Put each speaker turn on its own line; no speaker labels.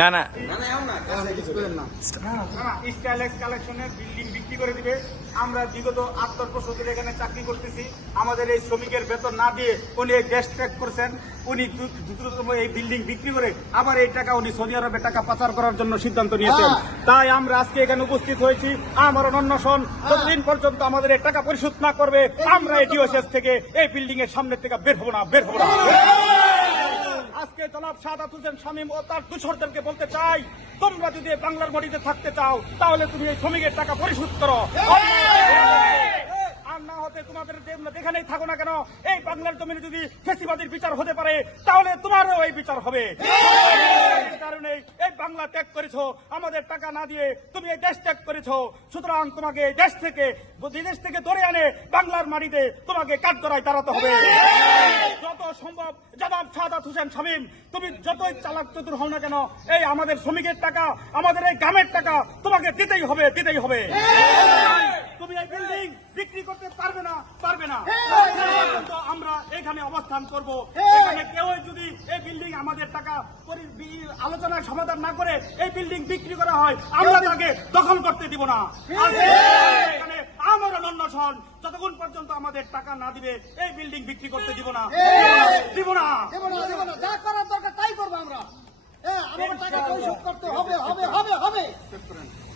না না।
স্টাইলেক্স কালেকশনের বিল্ডিং বিক্রি করে দিবে আমরা বিগত আটটার বছর ধরে এখানে চাকরি করতেছি আমাদের এই শ্রমিকের বেতন না দিয়ে উনি এই করছেন উনি দ্রুততম এই বিল্ডিং বিক্রি করে আবার এই টাকা উনি সৌদি আরবে টাকা পাচার করার জন্য সিদ্ধান্ত নিয়েছেন তাই আমরা আজকে এখানে উপস্থিত হয়েছি। আমার অনশন যতদিন পর্যন্ত আমাদের এই টাকা পরিশোধ না করবে আমরা এই ডিওসিএস থেকে এই বিল্ডিং এর সামনে থেকে বের হব না বের হব না। আজকে জনাব সাদাত হোসেন শামীম ও তার দুশরদেরকে বলতে চাই তোমরা যদি বাংলার মাটিতে থাকতে চাও তাহলে তুমি এই শ্রমিকের টাকা পরিশোধ করো। আর না হতে তোমাদের যেখানেই থাকো না কেন এই বাংলার জমিনে যদি ফেসিবাদীর বিচার হতে পারে তাহলে তোমারও এই বিচার হবে। কারণে এই বাংলা ত্যাগ করেছ আমাদের টাকা না দিয়ে তুমি এই দেশ ত্যাগ করেছ। সুতরাং তোমাকে এই দেশ থেকে বিদেশ থেকে ধরে আনে বাংলার মাটিতে তোমাকে কাঠগড়ায় দাঁড়াতে হবে। যত সম্ভব? জনাব সাদাত হোসেন শামীম, তুমি যতই চালাক চতুর হও না কেন, এই আমাদের শ্রমিকের টাকা, আমাদের এই গ্রামের টাকা তোমাকে দিতেই হবে দিতেই হবে। তুমি এই বিল্ডিং বিক্রি করতে পারবে না পারবে না। আমরা এখানে অবস্থান করব। এখানে কেউ যদি এই বিল্ডিং আমাদের টাকা বি- সমাধান না করে এই বিল্ডিং বিক্রি করা হয়, আমরা তাকে দখল করতে দিব না। হন যতক্ষণ পর্যন্ত আমাদের টাকা না দিবে এই বিল্ডিং বিক্রি করতে দিব না।
দিব না। দেবো না যা করার দরকার তাই করব আমরা। হ্যাঁ আমাদের টাকা পরিশোধ করতে হবে হবে হবে হবে।